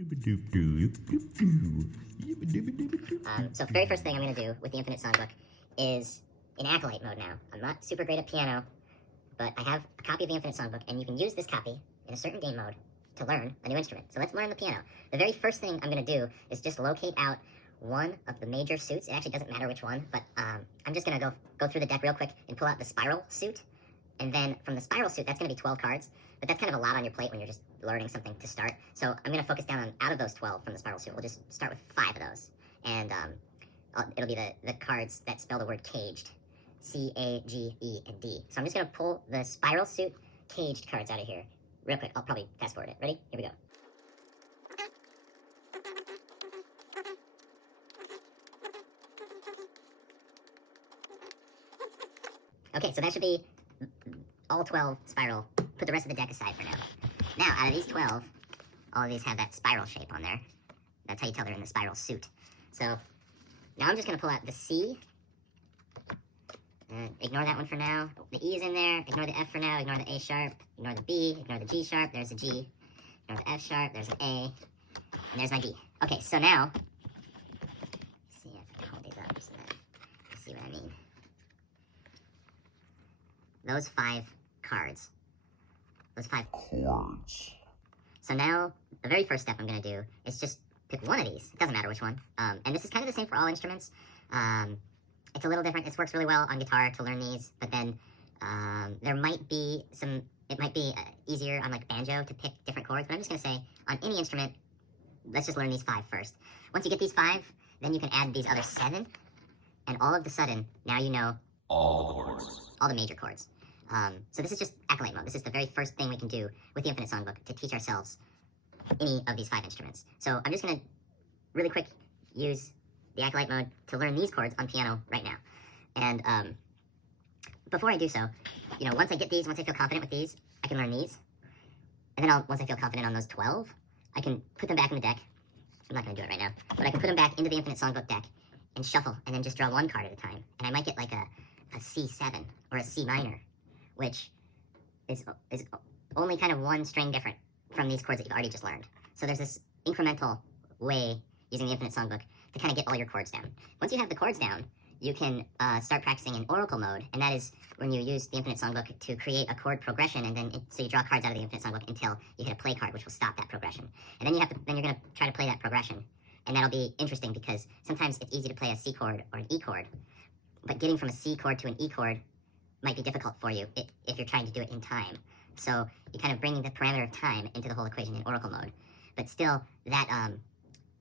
So the very first thing I'm going to do with the Infinite Songbook is in Acolyte Mode now. I'm not super great at piano, but I have a copy of the Infinite Songbook, and you can use this copy in a certain game mode to learn a new instrument. So let's learn the piano. The very first thing I'm going to do is just locate out one of the major suits. It actually doesn't matter which one, but I'm just going to go through the deck real quick and pull out the spiral suit. And then from the spiral suit, that's going to be 12 cards. But that's kind of a lot on your plate when you're just learning something to start. So I'm going to focus down on, out of those 12 from the spiral suit, we'll just start with 5 of those. And it'll be the cards that spell the word caged. C, A, G, E, and D. So I'm just going to pull the spiral suit caged cards out of here real quick. I'll probably fast forward it. Ready? Here we go. Okay, so that should be all 12 spiral. Put the rest of the deck aside for now. Now, out of these 12, all of these have that spiral shape on there. That's how you tell they're in the spiral suit. So, now I'm just going to pull out the C. Ignore that one for now. The E is in there. Ignore the F for now. Ignore the A sharp. Ignore the B. Ignore the G sharp. There's a G. Ignore the F sharp. There's an A. And there's my D. Okay, so now, let's see if I can hold these up so that you see what I mean. Those 5 cards. Those 5 chords. So now, the very first step I'm going to do is just pick one of these. It doesn't matter which one. And this is kind of the same for all instruments. It's a little different. This works really well on guitar to learn these, but then there might be some, it might be easier on like banjo to pick different chords, but I'm just going to say on any instrument, let's just learn these 5 first. Once you get these 5, then you can add these other 7, and all of a sudden, now you know all the chords. All the major chords. So this is just Acolyte Mode. This is the very first thing we can do with the Infinite Songbook to teach ourselves any of these 5 instruments. So I'm just going to really quick use the Acolyte Mode to learn these chords on piano right now. And before I do so, you know, once I get these, once I feel confident with these, I can learn these. And then once I feel confident on those 12, I can put them back in the deck. I'm not going to do it right now, but I can put them back into the Infinite Songbook deck and shuffle, and then just draw one card at a time. And I might get like a C7 or a C minor, which is only kind of one string different from these chords that you've already just learned. So there's this incremental way using the Infinite Songbook to kind of get all your chords down. Once you have the chords down, you can start practicing in Oracle Mode, and that is when you use the Infinite Songbook to create a chord progression, and then so you draw cards out of the Infinite Songbook until you hit a play card, which will stop that progression. And then you're going to try to play that progression, and that'll be interesting because sometimes it's easy to play a C chord or an E chord, but getting from a C chord to an E chord might be difficult for you if you're trying to do it in time. So you're kind of bringing the parameter of time into the whole equation in Oracle Mode. But still, that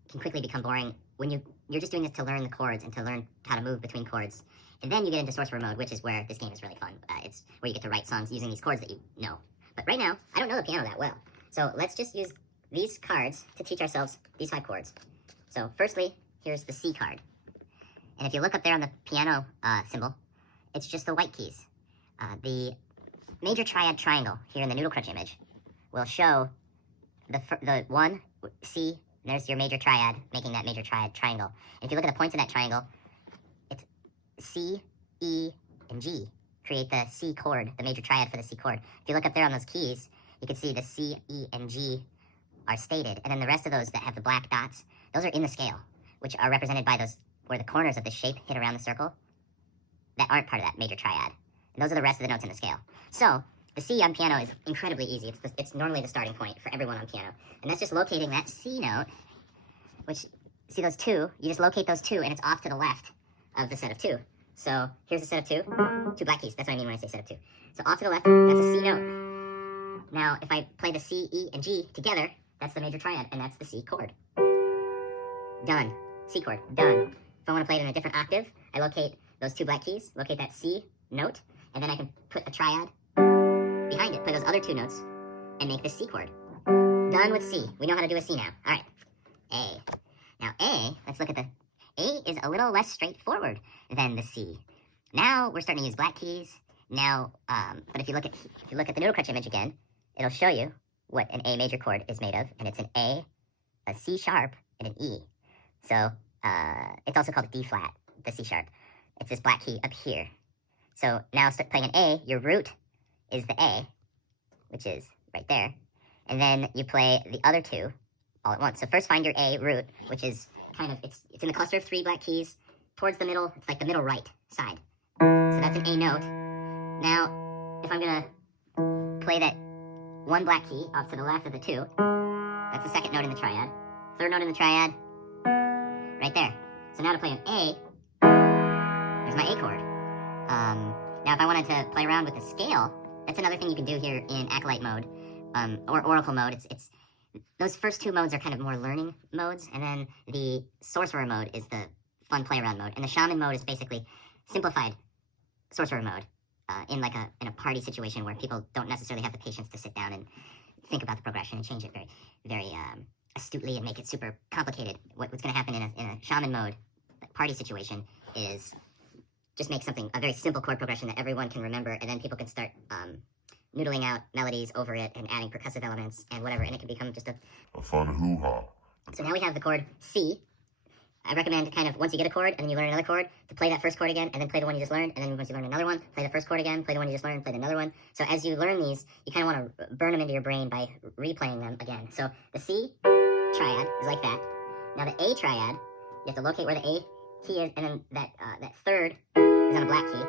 can quickly become boring when you're just doing this to learn the chords and to learn how to move between chords. And then you get into Sorcerer Mode, which is where this game is really fun. It's where you get to write songs using these chords that you know. But right now, I don't know the piano that well. So let's just use these cards to teach ourselves these 5 chords. So firstly, here's the C card. And if you look up there on the piano symbol, it's just the white keys. The major triad triangle here in the noodle crunch image will show the 1, C, and there's your major triad, making that major triad triangle. And if you look at the points in that triangle, it's C, E, and G create the C chord, the major triad for the C chord. If you look up there on those keys, you can see the C, E, and G are stated. And then the rest of those that have the black dots, those are in the scale, which are represented by those where the corners of the shape hit around the circle that aren't part of that major triad. And those are the rest of the notes in the scale. So the C on piano is incredibly easy. It's normally the starting point for everyone on piano. And that's just locating that C note, which, see those 2? You just locate those 2, and it's off to the left of the set of 2. So here's a set of 2 black keys. That's what I mean when I say set of 2. So off to the left, that's a C note. Now, if I play the C, E, and G together, that's the major triad, and that's the C chord. Done. C chord. Done. If I want to play it in a different octave, I locate those 2 black keys, locate that C note, and then I can put a triad behind it, play those other 2 notes, and make the C chord. Done with C. We know how to do a C now. All right. A. Now A, let's look at A is a little less straightforward than the C. Now we're starting to use black keys. Now, but if you look at the noodle crunch image again, it'll show you what an A major chord is made of, and it's an A, a C sharp, and an E. So it's also called a D flat, the C sharp. It's this black key up here. So now start playing an A, your root is the A, which is right there. And then you play the other 2 all at once. So first find your A root, which is kind of, it's in the cluster of 3 black keys towards the middle. It's like the middle right side. So that's an A note. Now, if I'm going to play that 1 black key off to the left of the 2, that's the second note in the triad. Third note in the triad, right there. So now to play an A, there's my A chord. Now if I wanted to play around with the scale, that's another thing you can do here in Acolyte mode, or Oracle mode. It's those first 2 modes are kind of more learning modes, and then the Sorcerer mode is the fun play around mode, and the Shaman mode is basically simplified Sorcerer mode in a party situation where people don't necessarily have the patience to sit down and think about the progression and change it very astutely and make it super complicated. What's going to happen in a Shaman mode party situation is just make something, a very simple chord progression that everyone can remember, and then people can start noodling out melodies over it and adding percussive elements and whatever, and it can become just a fun hoo-ha. So now we have the chord C. I recommend kind of, once you get a chord and then you learn another chord, to play that first chord again and then play the one you just learned, and then once you learn another one, play the first chord again, play the one you just learned, play another one. So as you learn these, you kind of want to burn them into your brain by replaying them again. So the C triad is like that. Now the A triad, you have to locate where the A key is, and then that third is on a black key.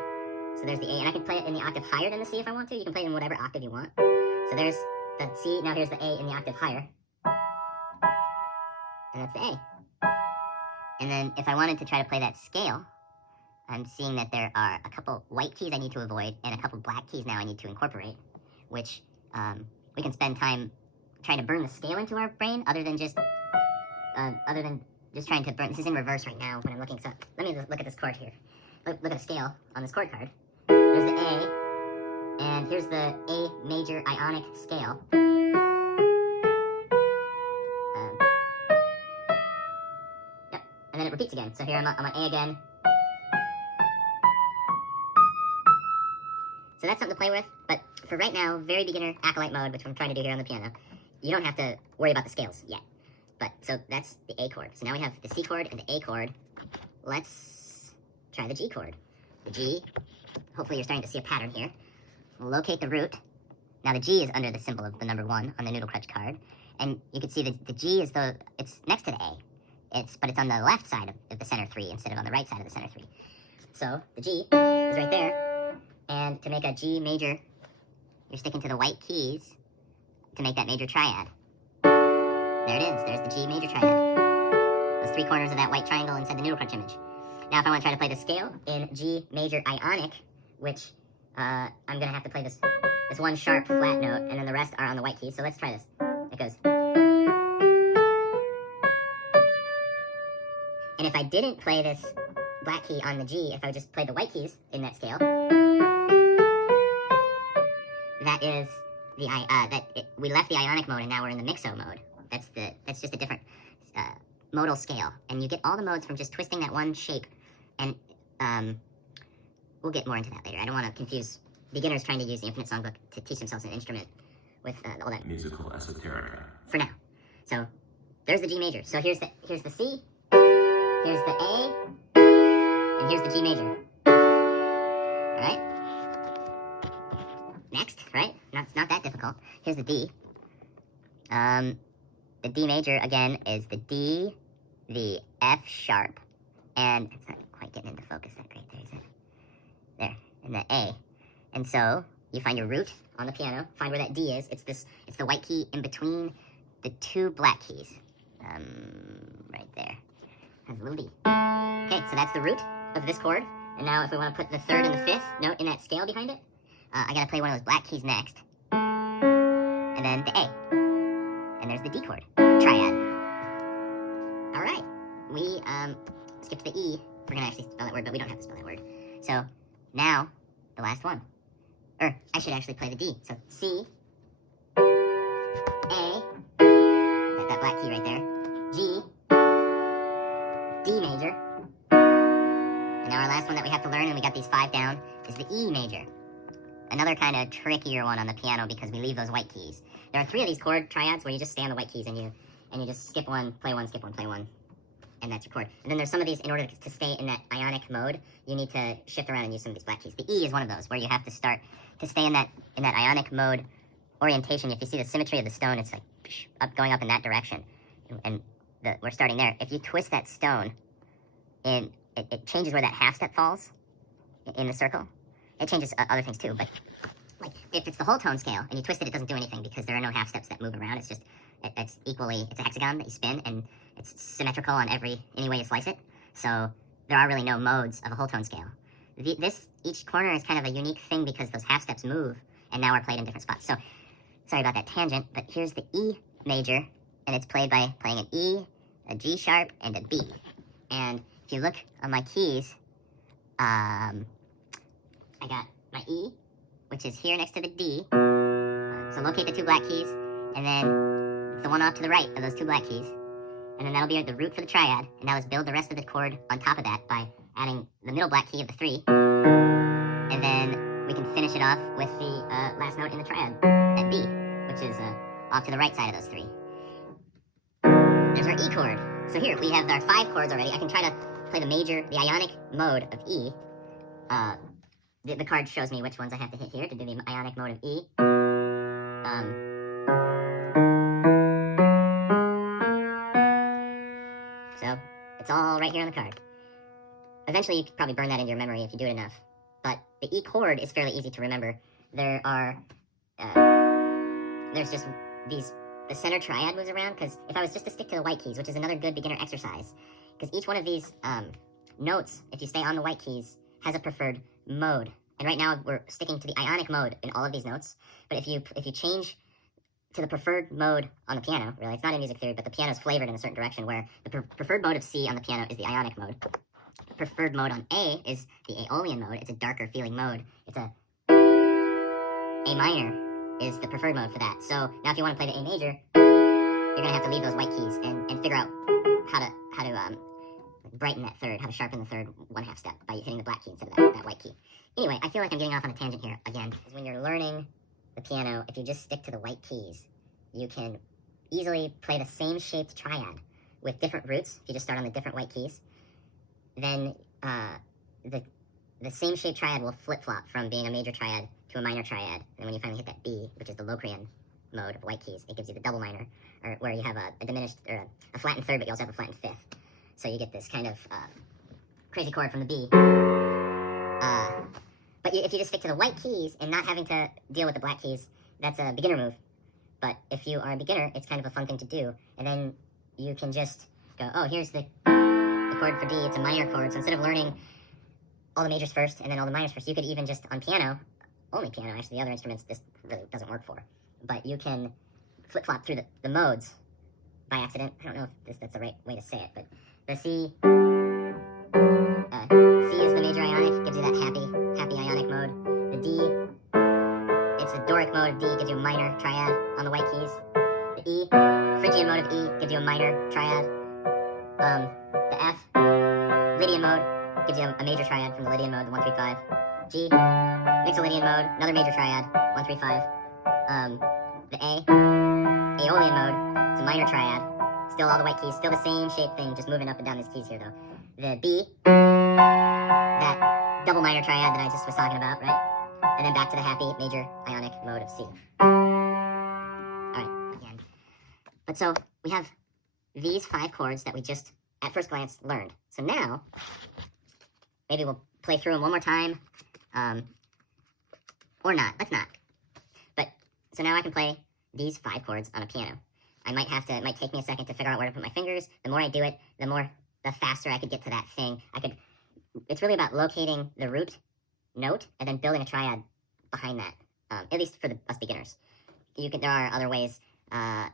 So there's the A, and I can play it in the octave higher than the C if I want to. You can play it in whatever octave you want. So there's the C, now here's the A in the octave higher. And that's the A. And then if I wanted to try to play that scale, I'm seeing that there are a couple white keys I need to avoid and a couple black keys now I need to incorporate, which we can spend time trying to burn the scale into our brain other than just trying to burn. This is in reverse right now when I'm looking. So let me look at this chord here. Look at the scale on this chord card. There's the A, and here's the A major ionic scale. Yep, and then it repeats again. So here I'm on A again. So that's something to play with, but for right now, very beginner Acolyte mode, which I'm trying to do here on the piano, you don't have to worry about the scales yet. But, so that's the A chord. So now we have the C chord and the A chord. Let's try the G chord. The G, hopefully you're starting to see a pattern here. Locate the root. Now the G is under the symbol of the number 1 on the noodle crutch card. And you can see that the G is it's next to the A. But it's on the left side of the center 3 instead of on the right side of the center 3. So the G is right there. And to make a G major, you're sticking to the white keys to make that major triad. There it is. There's the G major triad. Those 3 corners of that white triangle inside the noodle crunch image. Now if I want to try to play the scale in G major ionic, which I'm going to have to play this 1 sharp flat note, and then the rest are on the white keys. So let's try this. It goes. And if I didn't play this black key on the G, if I just played the white keys in that scale, that is we left the ionic mode and now we're in the mixo mode. That's just a different modal scale, and you get all the modes from just twisting that 1 shape. And we'll get more into that later. I don't want to confuse beginners trying to use the Infinite Songbook to teach themselves an instrument with all that musical esoterica. for now. So there's the G major. So here's the C, here's the A, and here's the G major. All right. Next, right? It's not that difficult. Here's the D. The D major, again, is the D, the F sharp, and it's not quite getting into focus that great there, is it? There, and the A. And so, you find your root on the piano, find where that D is. It's the white key in between the 2 black keys. Right there. Has a little D. Okay, so that's the root of this chord. And now if we want to put the 3rd and the 5th note in that scale behind it, I gotta play one of those black keys next. And then the A. And there's the D chord. Triad. Alright. We skipped the E. We're gonna actually spell that word, but we don't have to spell that word. So, now, the last one. Or, I should actually play the D. So, C, A, that black key right there, G, D major, and now our last one that we have to learn, and we got these 5 down, is the E major. Another kind of trickier one on the piano because we leave those white keys. There are 3 of these chord triads where you just stay on the white keys and you just skip one, play one, skip one, play one, and that's your chord. And then there's some of these, in order to stay in that ionic mode, you need to shift around and use some of these black keys. The E is one of those where you have to start to stay in that ionic mode orientation. If you see the symmetry of the stone, it's like going up in that direction. and we're starting there. If you twist that stone, and it changes where that half step falls in the circle. It changes other things too, but like if it's the whole tone scale and you twist it, it doesn't do anything because there are no half steps that move around. It's just it's a hexagon that you spin, and it's symmetrical on any way you slice it. So there are really no modes of a whole tone scale. Each corner is kind of a unique thing because those half steps move and now are played in different spots. So sorry about that tangent, but here's the E major, and it's played by playing an E, a G sharp, and a B. And if you look on my keys, I got my E, which is here next to the D. So locate the two black keys, and then it's the one off to the right of those two black keys. And then that'll be the root for the triad. And now let's build the rest of the chord on top of that by adding the middle black key of the 3. And then we can finish it off with the last note in the triad at B, which is off to the right side of those 3. There's our E chord. So here, we have our 5 chords already. I can try to play the ionic mode of E. The card shows me which ones I have to hit here to do the ionic mode of E. So, it's all right here on the card. Eventually, you could probably burn that into your memory if you do it enough. But the E chord is fairly easy to remember. There's just the center triad moves around, because if I was just to stick to the white keys, which is another good beginner exercise, because each one of these notes, if you stay on the white keys, has a preferred mode. And right now we're sticking to the ionic mode in all of these notes. But if you change to the preferred mode on the piano, really, it's not in music theory, but the piano is flavored in a certain direction, where the preferred mode of C on the piano is the ionic mode. Preferred mode on A is the Aeolian mode. It's a darker feeling mode. It's A minor is the preferred mode for that. So now if you want to play the A major, you're going to have to leave those white keys and figure out how to brighten that third, how to sharpen the third 1/2 step by hitting the black key instead of that white key. Anyway, I feel like I'm getting off on a tangent here again. Because when you're learning the piano, if you just stick to the white keys, you can easily play the same shaped triad with different roots. If you just start on the different white keys, then the same shaped triad will flip-flop from being a major triad to a minor triad. And when you finally hit that B, which is the Locrian mode of white keys, it gives you the double minor, or where you have a diminished, or a flattened third, but you also have a flattened fifth. So you get this kind of crazy chord from the B. But if you just stick to the white keys and not having to deal with the black keys, that's a beginner move. But if you are a beginner, it's kind of a fun thing to do. And then you can just go, oh, here's the chord for D. It's a minor chord. So instead of learning all the majors first and then all the minors first, you could even just, on piano, only piano, actually, the other instruments this really doesn't work for. But you can flip-flop through the modes by accident. I don't know if that's the right way to say it, but the C is the major ionic, gives you that happy ionic mode. The D, it's the Doric mode of D, gives you a minor triad on the white keys. The E, Phrygian mode of E, gives you a minor triad. The F, Lydian mode, gives you a major triad from the Lydian mode, the 1-3-5. G, Mixolydian mode, another major triad, 1-3-5. The A, Aeolian mode, it's a minor triad. Still all the white keys, still the same shape thing, just moving up and down these keys here though. The B, that double minor triad that I just was talking about, right? And then back to the happy major ionic mode of C. Alright, again. But so, we have these 5 chords that we just, at first glance, learned. So now, maybe we'll play through them one more time. Or not, let's not. But, so now I can play these 5 chords on a piano. It might take me a second to figure out where to put my fingers. The more I do it, the faster I could get to that thing. It's really about locating the root note and then building a triad behind that. At least for us beginners. There are other ways.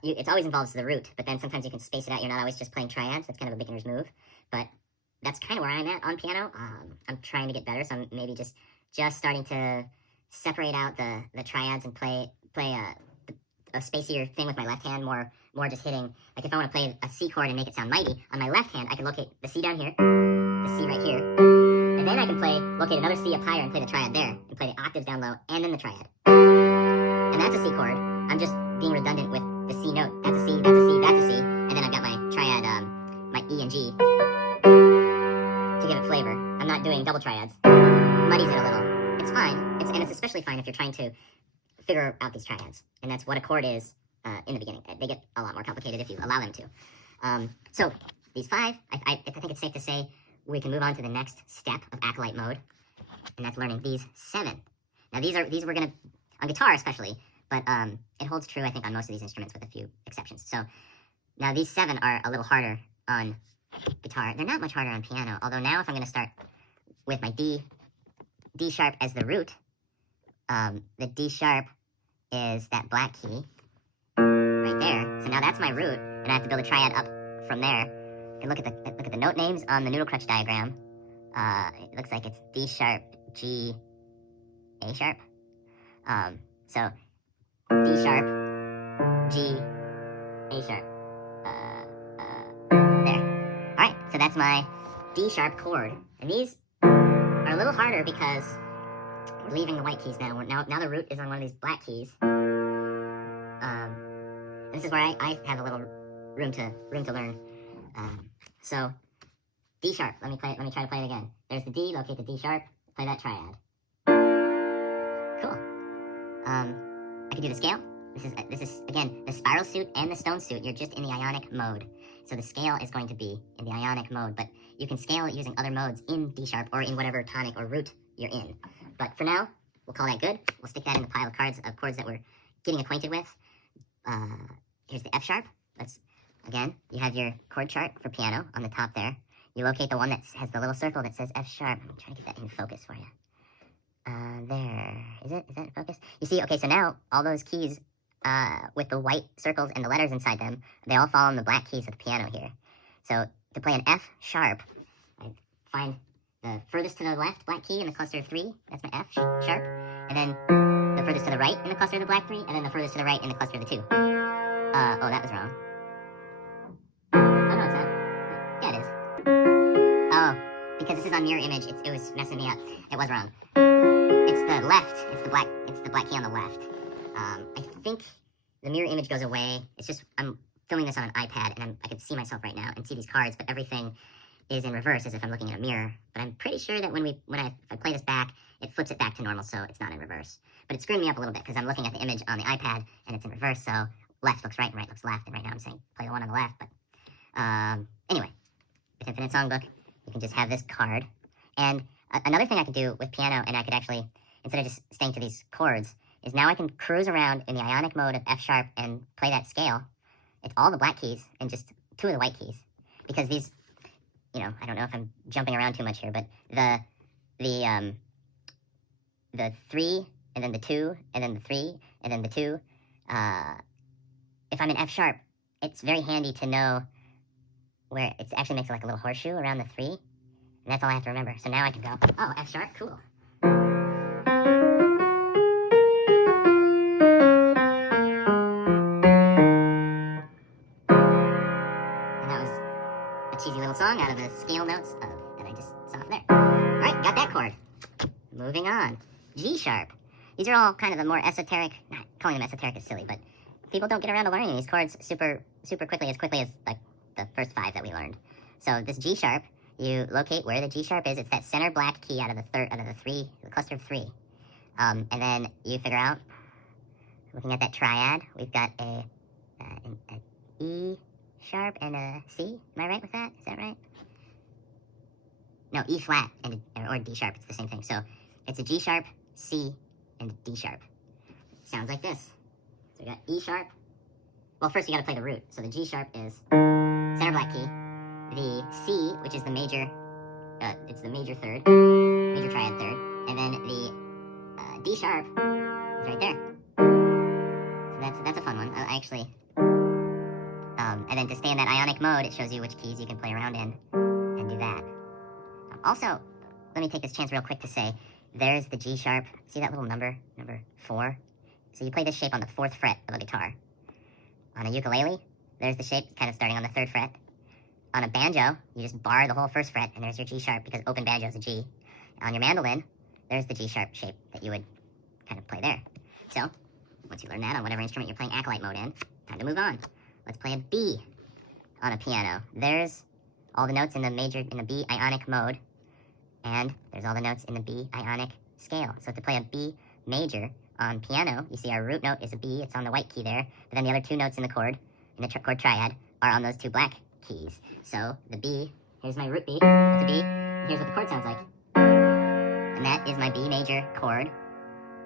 It always involves the root, but then sometimes you can space it out. You're not always just playing triads. That's kind of a beginner's move. But that's kind of where I'm at on piano. I'm trying to get better, so I'm maybe just starting to separate out the triads and play a spacier thing with my left hand, more just hitting, like if I want to play a C chord and make it sound mighty, on my left hand I can locate the C down here, the C right here, and then I can locate another C up higher and play the triad there, and play the octaves down low, and then the triad. And that's a C chord. I'm just being redundant with the C note. That's a C, that's a C, that's a C, and then I've got my triad, my E and G, to give it flavor. I'm not doing double triads. Muddies it a little. It's fine, and it's especially fine if you're trying to figure out these triads. And that's what a chord is in the beginning. They get a lot more complicated if you allow them to. So these 5, I think it's safe to say we can move on to the next step of Acolyte Mode, and that's learning these 7. Now these we're gonna, on guitar especially, but it holds true I think on most of these instruments with a few exceptions. So now these 7 are a little harder on guitar. They're not much harder on piano, although now if I'm gonna start with my D sharp as the root, the D sharp is that black key right there. So now that's my root, and I have to build a triad up from there. And look at the note names on the noodle crutch diagram. It looks like it's D sharp, G, A sharp. So D sharp, G, A sharp. There. All right. So that's my D sharp chord, and these are a little harder because we're leaving the white keys now. Now the root is on one of these black keys. This is where I have a little room to learn. So D sharp. Let me try to play it again. There's the D. Locate the D sharp. Play that triad. Cool. I can do the scale. This is again the spiral suit and the stone suit. You're just in the ionic mode. So the scale is going to be in the ionic mode, but you can scale it using other modes in D sharp or in whatever tonic or root you're in. But for now, we'll call that good. We'll stick that in the pile of chords that we're getting acquainted with. Here's the F sharp. Again, you have your chord chart for piano on the top there. You locate the one that has the little circle that says F sharp. I'm trying to get that in focus for you. There. Is that in focus? You see, okay, so now all those keys with the white circles and the letters inside them, they all fall on the black keys of the piano here. So to play an F sharp, I find the furthest to the left black key in the cluster of 3. That's my F sharp. And then the furthest to the right in the cluster of the black 3, and then the furthest to the right in the cluster of the 2. Oh, that was wrong. Oh, no, it's not. Yeah, it is. Oh, because this is on mirror image, it was messing me up. It was wrong. It's the left. It's the black key on the left. I think the mirror image goes away. It's just, I'm filming this on an iPad, and I can see myself right now and see these cards, but everything is in reverse as if I'm looking at a mirror. But I'm pretty sure that if I play this back, it flips it back to normal, so it's not in reverse. But it's screwing me up a little bit because I'm looking at the image on the iPad, and it's in reverse, so left looks right and right looks left, and right now I'm saying play the one on the left. But anyway, with Infinite Songbook, you can just have this card. And another thing I could do with piano, and I could actually, instead of just staying to these chords, is now I can cruise around in the ionic mode of F sharp and play that scale. It's all the black keys and just 2 of the white keys. Because these, I don't know if I'm jumping around too much here, but the 3, and then the 2, and then the 3, and then the 2, if I'm in F sharp, it's very handy to know where it actually makes like a little horseshoe around the 3, and that's all I have to remember. So now I can go, oh, F sharp, cool. And that was a cheesy little song out of the scale notes that I just saw up there. All right, got that chord. Moving on, G sharp. These are all kind of the more esoteric. Not calling them esoteric is silly, but people don't get around to learning these chords super quickly as like the first 5 that we learned. So this G sharp, you locate where the G sharp is. It's that center black key out of the cluster of 3. And then you figure out, looking at that triad, we've got an E sharp and a C. Am I right with that? Is that right? No, E flat or D sharp. It's the same thing. So it's a G sharp, C, and a D sharp. Sounds like this. So we got E sharp. Well, first you got to play the root. So the G sharp is center black key. The C, which is the major, it's the major third, major triad third, and then the D sharp is right there. So that's a fun one. I actually, and then to stay in that ionic mode, it shows you which keys you can play around in and do that. Also, let me take this chance real quick to say, there's the G sharp. See that little number 4? So you play this shape on the 4th fret of a guitar. On a ukulele, there's the shape kind of starting on the 3rd fret. On a banjo, you just bar the whole 1st fret, and there's your G sharp, because open banjo is a G. On your mandolin, there's the G sharp shape that you would kind of play there. So, once you learn that on whatever instrument you're playing Acolyte Mode in, time to move on. Let's play a B on a piano. There's all the notes in the B ionic mode, and there's all the notes in the B ionic scale. So to play a B major on piano, you see our root note is a B, it's on the white key there, but then the other 2 notes in the chord, in the chord triad, are on those 2 black keys. So the B, here's my root B, it's a B, and here's what the chord sounds like. And that is my B major chord,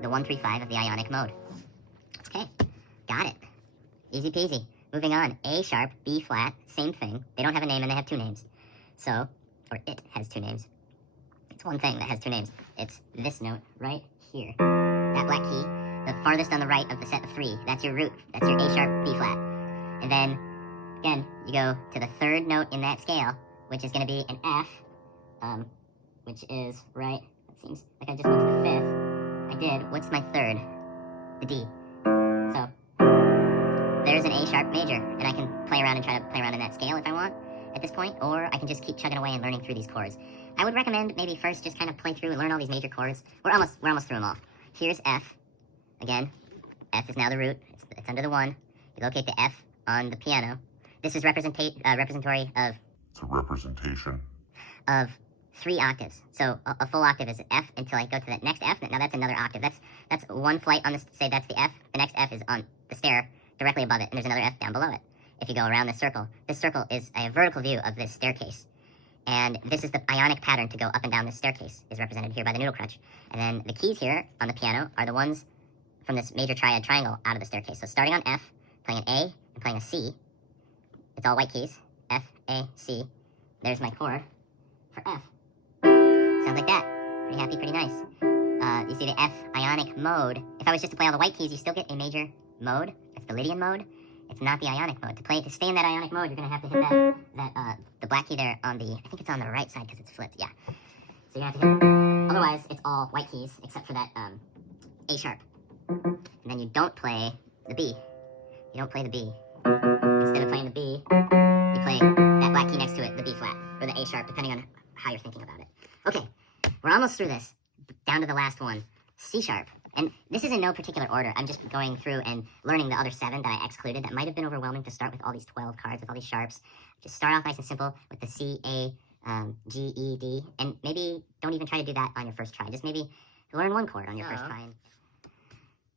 the 1-3-5 of the ionic mode. Okay, got it. Easy peasy. Moving on, A sharp, B flat, same thing. They don't have a name and they have two names. So, or it has two names. It's one thing that has two names. It's this note right here. That black key, the farthest on the right of the set of three. That's your root. That's your A sharp, B flat. And then, again, you go to the third note in that scale, which is going to be an F, which is right. It seems like I just went to the fifth. I did. What's my third? The D. So, there's an A sharp major, and I can play around and try to play around in that scale if I want at this point, or I can just keep chugging away and learning through these chords. I would recommend maybe first just kind of play through and learn all these major chords. We're almost through them all. Here's F. Again, F is now the root. It's under the 1. You locate the F on the piano. This is representatory of... It's a representation of 3 octaves. So a full octave is F until I go to that next F. Now that's another octave. That's one flight on the, say that's the F. The next F is on the stair directly above it, and there's another F down below it. If you go around this circle is a vertical view of this staircase. And this is the ionic pattern to go up and down this staircase, is represented here by the noodle crutch. And then the keys here on the piano are the ones from this major triad triangle out of the staircase. So starting on F, playing an A, and playing a C. It's all white keys. F, A, C. There's my chord for F. Sounds like that. Pretty happy, pretty nice. You see the F ionic mode. If I was just to play all the white keys, you still get a major mode. It's the Lydian mode. It's not the ionic mode. To stay in that ionic mode, you're going to have to hit the black key there on the, I think it's on the right side because it's flipped, yeah. So you're going to have to hit, otherwise it's all white keys except for that A sharp. And then you don't play the B. You don't play the B. Instead of playing the B, you play that black key next to it, the B flat, or the A sharp, depending on how you're thinking about it. Okay, we're almost through this. Down to the last one, C sharp. And this is in no particular order. I'm just going through and learning the other 7 that I excluded. That might have been overwhelming to start with all these 12 cards, with all these sharps. Just start off nice and simple with the C, A, G, E, D. And maybe don't even try to do that on your first try. Just maybe learn one chord on your first try.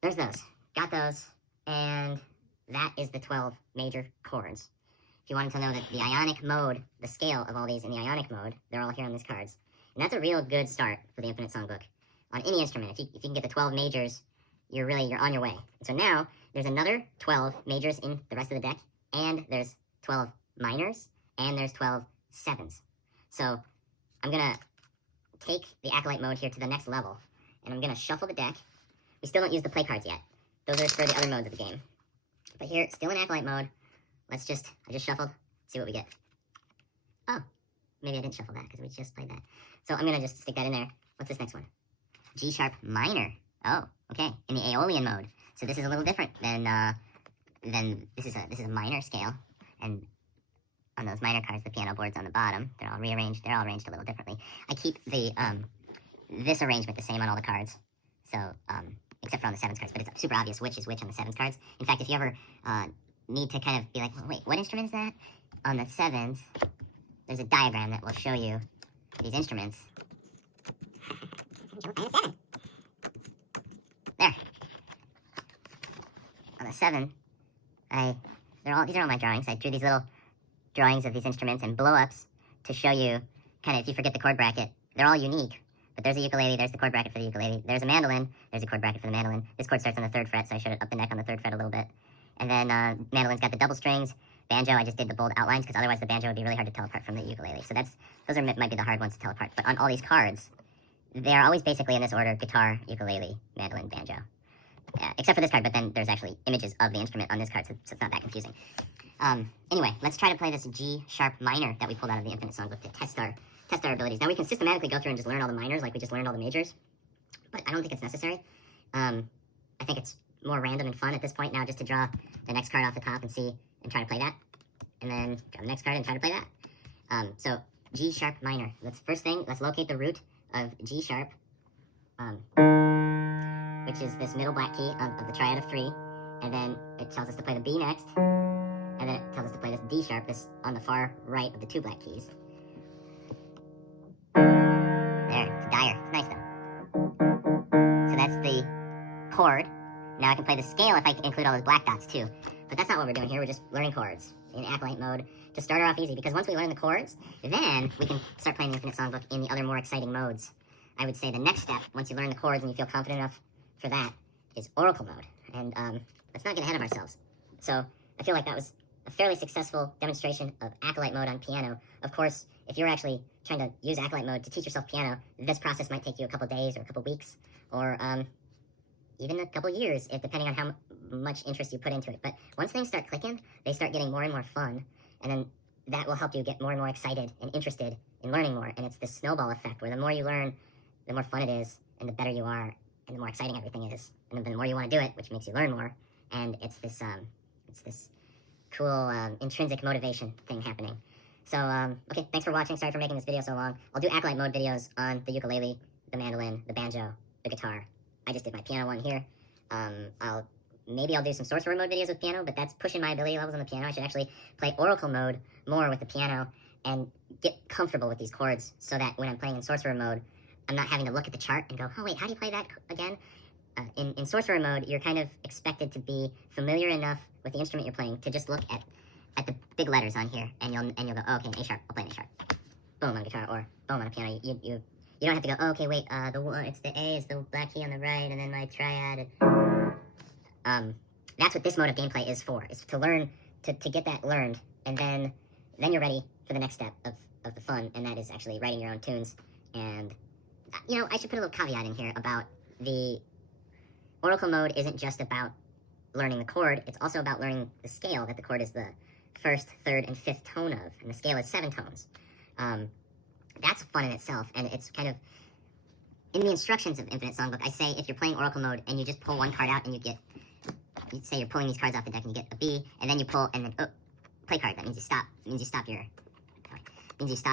There's those. Got those. And that is the 12 major chords. If you wanted to know that the ionic mode, the scale of all these in the ionic mode, they're all here on these cards. And that's a real good start for the Infinite Songbook. On any instrument, if you can get the 12 majors, you're on your way. And so now, there's another 12 majors in the rest of the deck, and there's 12 minors, and there's 12 sevens. So, I'm gonna take the Acolyte Mode here to the next level, and I'm gonna shuffle the deck. We still don't use the play cards yet. Those are for the other modes of the game. But here, still in Acolyte Mode, I just shuffled, see what we get. Oh, maybe I didn't shuffle that, because we just played that. So I'm gonna just stick that in there. What's this next one? G sharp minor. Oh, okay. In the Aeolian mode. So this is a little different than this is a minor scale. And on those minor cards, the piano board's on the bottom. They're all rearranged. They're all arranged a little differently. I keep the this arrangement the same on all the cards. So except for on the sevens cards, but it's super obvious which is which on the sevens cards. In fact, if you ever need to kind of be like, well, wait, what instrument is that? On the sevens, there's a diagram that will show you these instruments. There. On the 7, these are all my drawings. I drew these little drawings of these instruments and blow-ups to show you, kind of, if you forget the chord bracket, they're all unique. But there's a ukulele, there's the chord bracket for the ukulele. There's a mandolin, there's a chord bracket for the mandolin. This chord starts on the 3rd fret, so I showed it up the neck on the 3rd fret a little bit. And then mandolin's got the double strings. Banjo, I just did the bold outlines, because otherwise the banjo would be really hard to tell apart from the ukulele. So those might be the hard ones to tell apart. But on all these cards, they're always basically in this order: guitar, ukulele, mandolin, banjo. Except for this card, but then there's actually images of the instrument on this card, so it's not that confusing. Anyway, let's try to play this G sharp minor that we pulled out of the Infinite Songbook to test our abilities. Now we can systematically go through and just learn all the minors like we just learned all the majors, but I don't think it's necessary. I think it's more random and fun at this point now just to draw the next card off the top and see and try to play that, and then draw the next card and try to play that. So G sharp minor. First thing, let's locate the root of G sharp, which is this middle black key of the triad of 3, and then it tells us to play the B next, and then it tells us to play this D sharp, this on the far right of the 2 black keys. There, it's dire. It's nice though. So that's the chord. Now I can play the scale if I include all those black dots too. But that's not what we're doing here. We're just learning chords in Acolyte Mode. to start her off easy, because once we learn the chords, then we can start playing the Infinite Songbook in the other more exciting modes. I would say the next step, once you learn the chords and you feel confident enough for that, is Oracle Mode. And let's not get ahead of ourselves. So I feel like that was a fairly successful demonstration of Acolyte Mode on piano. Of course, if you're actually trying to use Acolyte Mode to teach yourself piano, this process might take you a couple days or a couple weeks, or even a couple years, if depending on how much interest you put into it. But once things start clicking, they start getting more and more fun, and then that will help you get more and more excited and interested in learning more. And it's this snowball effect where the more you learn, the more fun it is, and the better you are, and the more exciting everything is, and then the more you want to do it, which makes you learn more. And it's this cool intrinsic motivation thing happening. So okay, thanks for watching. Sorry for making this video so long. I'll do Acolyte Mode videos on the ukulele, the mandolin, the banjo, the guitar. I just did my piano one here. Maybe I'll do some Sorcerer Mode videos with piano, but that's pushing my ability levels on the piano. I should actually play Oracle Mode more with the piano and get comfortable with these chords, so that when I'm playing in Sorcerer Mode, I'm not having to look at the chart and go, oh wait, how do you play that again? In Sorcerer Mode, you're kind of expected to be familiar enough with the instrument you're playing to just look at the big letters on here, and you'll go, oh, okay, A sharp, I'll play an A sharp. Boom on guitar, or boom on a piano. You don't have to go, oh, okay, wait, it's the A is the black key on the right, and then my triad. That's what this mode of gameplay is for. Is to learn, to get that learned, and then you're ready for the next step of the fun, and that is actually writing your own tunes. And I should put a little caveat in here about the Oracle Mode isn't just about learning the chord, it's also about learning the scale that the chord is the first, third, and fifth tone of, and the scale is 7 tones. That's fun in itself, and it's kind of, in the instructions of Infinite Songbook, I say if you're playing Oracle Mode and you just pull one card out and you say you're pulling these cards off the deck and you get a B, and then you pull, and then, play card, that means you stop, you stop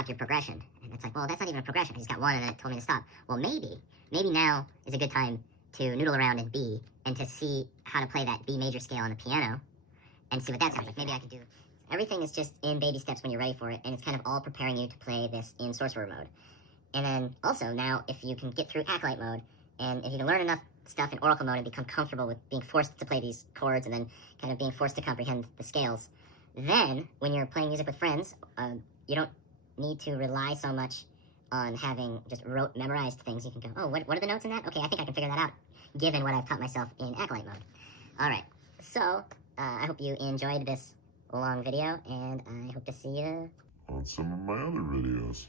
your progression. And it's like, well, that's not even a progression, I just got one and then it told me to stop. Well, maybe now is a good time to noodle around in B and to see how to play that B major scale on the piano and see what that sounds like. Maybe I could do. Everything is just in baby steps when you're ready for it, and it's kind of all preparing you to play this in Sorcerer Mode. And then also now, if you can get through Acolyte Mode, and if you can learn enough stuff in Oracle Mode and become comfortable with being forced to play these chords and then kind of being forced to comprehend the scales, then when you're playing music with friends, you don't need to rely so much on having just memorized things. You can go, oh, what are the notes in that? Okay, I think I can figure that out, given what I've taught myself in Acolyte Mode. Alright, so I hope you enjoyed this long video, and I hope to see you on some of my other videos.